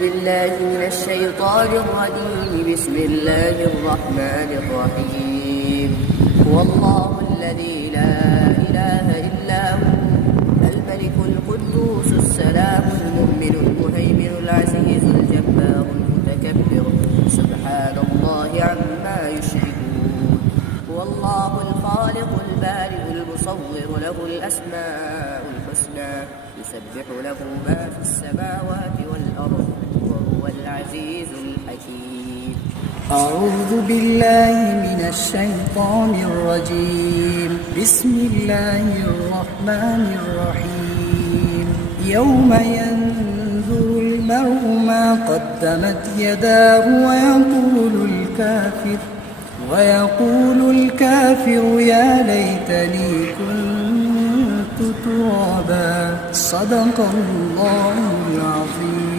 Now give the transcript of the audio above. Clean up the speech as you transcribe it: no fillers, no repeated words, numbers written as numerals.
بالله من الشيطان الرجيم. بسم الله الرحمن الرحيم. هو الله الذي لا إله إلا هو الملك القدوس السلام المؤمن المهيمن العزيز الجبار المتكبر سبحان الله عما يشركون. هو الله الخالق البارئ المصور له الأسماء الحسنى يسبح له ما في السماوات والأرض وهو العزيز الحكيم. أعوذ بالله من الشيطان الرجيم. بسم الله الرحمن الرحيم. يوم ينظر المرء ما قدمت يداه ويقول الكافر يا ليتني كنت ترابا. صدق الله العظيم.